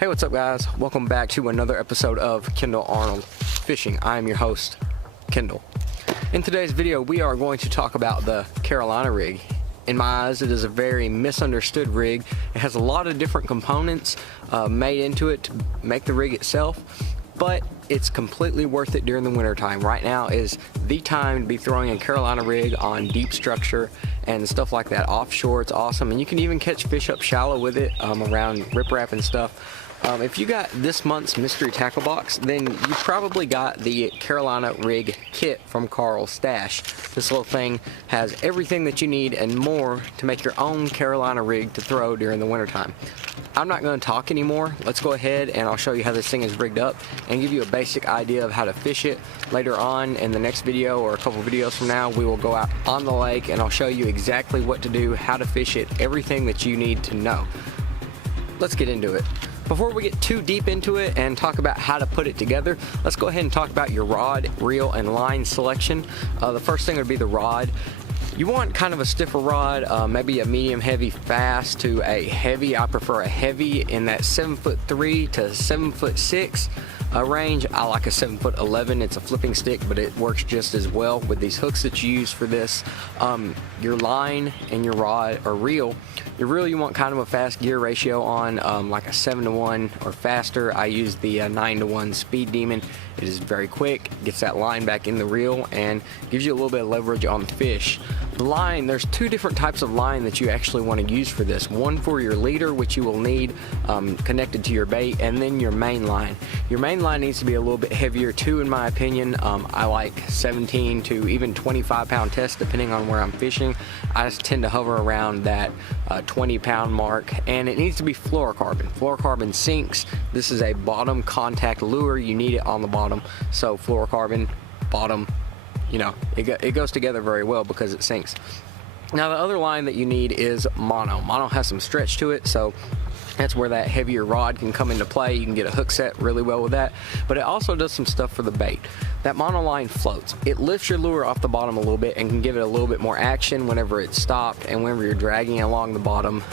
Hey, what's up guys? Welcome back to another episode of Kendall Arnold Fishing. I am your host, Kendall. In today's video, we are going to talk about the Carolina rig. In my eyes, it is a very misunderstood rig. It has a lot of different components made into it to make the rig itself, but it's completely worth it during the winter time. Right now is the time to be throwing a Carolina rig on deep structure and stuff like that. Offshore, it's awesome, and you can even catch fish up shallow with it around riprap and stuff. If you got this month's mystery tackle box, then you probably got the Carolina rig kit from Carl's Stash. This little thing has everything that you need and more to make your own Carolina rig to throw during the wintertime. I'm not going to talk anymore. Let's go ahead and I'll show you how this thing is rigged up and give you a basic idea of how to fish it. Later on in the next video or a couple videos from now, we will go out on the lake and I'll show you exactly what to do, how to fish it, everything that you need to know. Let's get into it. Before we get too deep into it and talk about how to put it together, let's go ahead and talk about your rod, reel, and line selection. The first thing would be the rod. You want kind of a stiffer rod, maybe a medium heavy fast to a heavy. I prefer a heavy in that 7'3" to 7'6" range. I like a 7'11". It's a flipping stick, but it works just as well with these hooks that you use for this. Your line and your rod or reel. Your reel, you want kind of a fast gear ratio on, like a 7-to-1 or faster. I use the 9-to-1 Speed Demon. It is very quick, gets that line back in the reel, and gives you a little bit of leverage on the fish. The line, there's two different types of line that you actually want to use for this. One for your leader, which you will need connected to your bait, and then your main line. Your main line needs to be a little bit heavier too, in my opinion. I like 17 to even 25-pound test depending on where I'm fishing. I just tend to hover around that 20-pound mark, and it needs to be fluorocarbon. Fluorocarbon sinks. This is a bottom contact lure. You need it on the bottom, so fluorocarbon, bottom, you know, it goes together very well because it sinks. Now the other line that you need is mono. Mono has some stretch to it, so that's where that heavier rod can come into play. You can get a hook set really well with that, but it also does some stuff for the bait. That mono line floats. It lifts your lure off the bottom a little bit and can give it a little bit more action whenever it's stopped, and whenever you're dragging it along the bottom,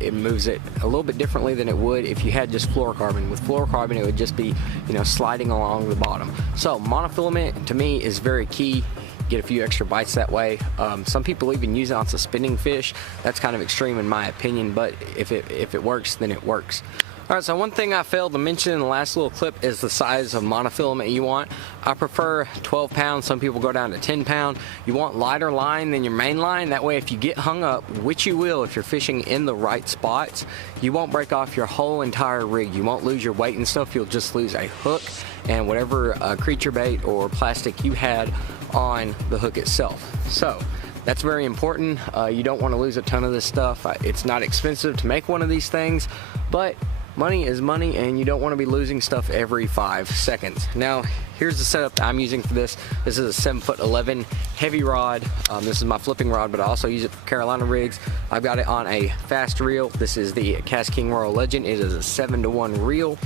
it moves it a little bit differently than it would if you had just fluorocarbon. With fluorocarbon, it would just be, you know, sliding along the bottom. So monofilament to me is very key. Get a few extra bites that way. Some people even use it on suspending fish. That's kind of extreme in my opinion, but if it works, then it works. Alright, so one thing I failed to mention in the last little clip is the size of monofilament you want. I prefer 12 pounds. Some people go down to 10 pound. You want lighter line than your main line. That way if you get hung up, which you will if you're fishing in the right spots, you won't break off your whole entire rig. You won't lose your weight and stuff. You'll just lose a hook and whatever creature bait or plastic you had on the hook itself. So that's very important. You don't want to lose a ton of this stuff. It's not expensive to make one of these things, but money is money, and you don't want to be losing stuff every 5 seconds. Now, here's the setup that I'm using for this. This is a 7'11" heavy rod. This is my flipping rod, but I also use it for Carolina rigs. I've got it on a fast reel. This is the Cast King Royal Legend. It is a 7-to-1 reel,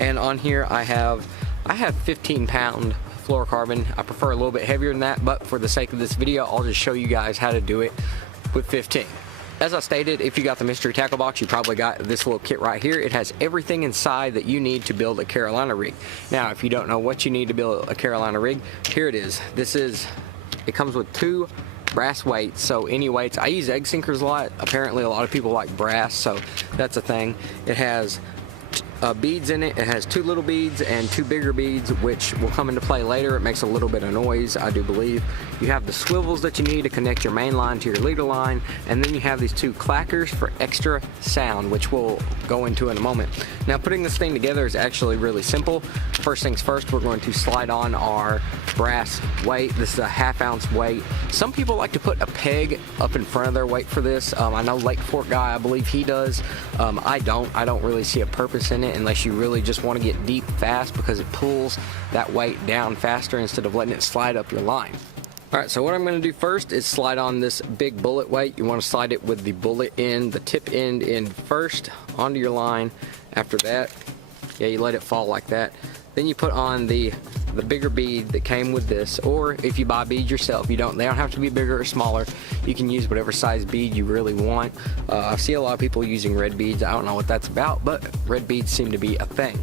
and on here I have 15-pound fluorocarbon. I prefer a little bit heavier than that, but for the sake of this video, I'll just show you guys how to do it with 15. As I stated, if you got the mystery tackle box, you probably got this little kit right here. It has everything inside that you need to build a Carolina rig. Now, if you don't know what you need to build a Carolina rig, here it is. It comes with 2 brass weights, so any weights. I use egg sinkers a lot. Apparently a lot of people like brass, so that's a thing. It has beads in it. It has 2 little beads and 2 bigger beads, which will come into play later. It makes a little bit of noise, I do believe. You have the swivels that you need to connect your main line to your leader line, and then you have these 2 clackers for extra sound, which we'll go into in a moment. Now, putting this thing together is actually really simple. First things first, we're going to slide on our brass weight. This is a 1/2 ounce weight. Some people like to put a peg up in front of their weight for this. I know Lake Fork guy, I believe he does. I don't really see a purpose in it unless you really just want to get deep fast, because it pulls that weight down faster instead of letting it slide up your line. Alright, so what I'm going to do first is slide on this big bullet weight. You want to slide it with the bullet end, the tip end in first onto your line. After that, yeah, you let it fall like that. Then you put on the the bigger bead that came with this, or if you buy beads yourself, they don't have to be bigger or smaller. You can use whatever size bead you really want. I see a lot of people using red beads. I don't know what that's about, but red beads seem to be a thing.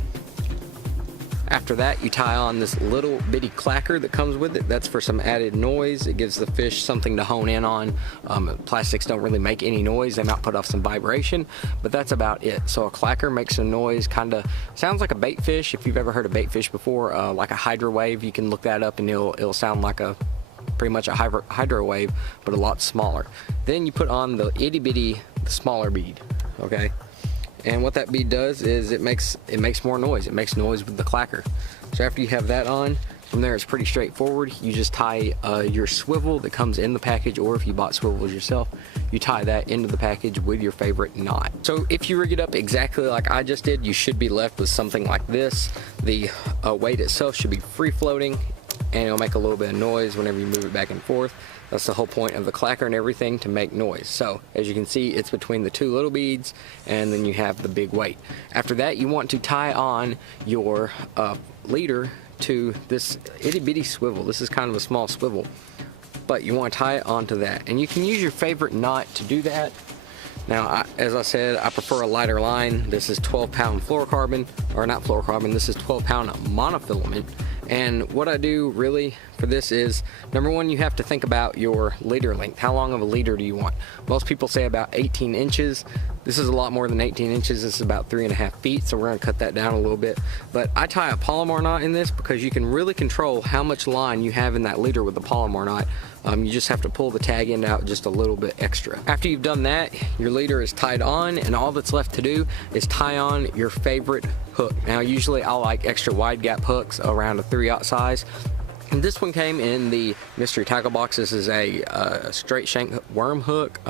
After that, you tie on this little bitty clacker that comes with it. That's for some added noise. It gives the fish something to hone in on. Plastics don't really make any noise. They might put off some vibration, but that's about it. So a clacker makes a noise, kind of sounds like a bait fish. If you've ever heard of bait fish before, like a hydro wave, you can look that up and it'll sound like pretty much a hydro wave, but a lot smaller. Then you put on the itty bitty, the smaller bead, okay? And what that bead does is it makes more noise. It makes noise with the clacker. So after you have that on, from there it's pretty straightforward. You just tie your swivel that comes in the package, or if you bought swivels yourself, you tie that into the package with your favorite knot. So if you rig it up exactly like I just did, you should be left with something like this. The weight itself should be free floating, and it'll make a little bit of noise whenever you move it back and forth. That's the whole point of the clacker and everything, to make noise. So as you can see, it's between the two little beads, and then you have the big weight. After that, you want to tie on your leader to this itty bitty swivel. This is kind of a small swivel, but you want to tie it onto that, and you can use your favorite knot to do that. Now, as I said, I prefer a lighter line. This is 12-pound fluorocarbon, or not fluorocarbon, this is 12-pound monofilament. And what I do really for this is, number one, you have to think about your leader length. How long of a leader do you want? Most people say about 18 inches. This is a lot more than 18 inches. This is about 3.5 feet, so we're gonna cut that down a little bit. But I tie a Palomar knot in this because you can really control how much line you have in that leader with the Palomar knot. You just have to pull the tag end out just a little bit extra. After you've done that, your leader is tied on, and all that's left to do is tie on your favorite hook. Now, usually I like extra wide gap hooks around a 3/0 size. And this one came in the mystery tackle box. This is a straight shank worm hook.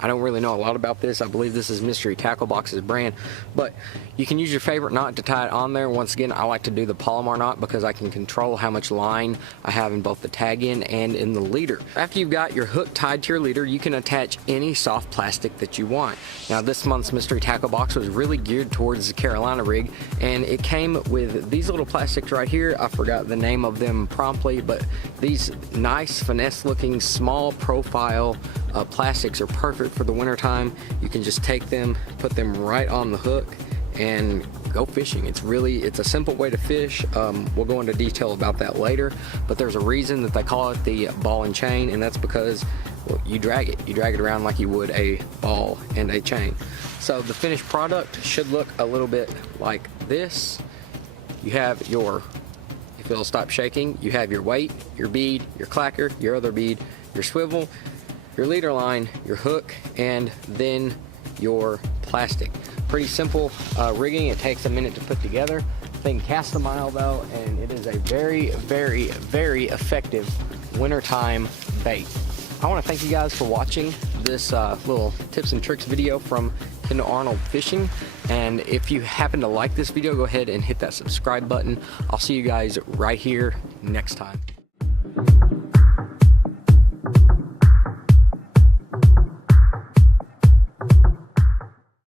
I don't really know a lot about this. I believe this is Mystery Tackle Box's brand, but you can use your favorite knot to tie it on there. Once again, I like to do the Palomar knot because I can control how much line I have in both the tag end and in the leader. After you've got your hook tied to your leader, you can attach any soft plastic that you want. Now, this month's Mystery Tackle Box was really geared towards the Carolina rig, and it came with these little plastics right here. I forgot the name of them promptly, but these nice finesse looking small profile plastics are perfect for the winter time. You can just take them, put them right on the hook, and go fishing. It's a simple way to fish. We'll go into detail about that later, but there's a reason that they call it the ball and chain, and that's because, well, you drag it around like you would a ball and a chain. So the finished product should look a little bit like this. You have your, if it'll stop shaking, you have your weight, your bead, your clacker, your other bead, your swivel, your leader line, your hook, and then your plastic. Pretty simple rigging. It takes a minute to put together. Thing casts a mile though, and it is a very, very, very effective wintertime bait. I want to thank you guys for watching this little tips and tricks video from Kendall Arnold Fishing. And if you happen to like this video, go ahead and hit that subscribe button. I'll see you guys right here next time.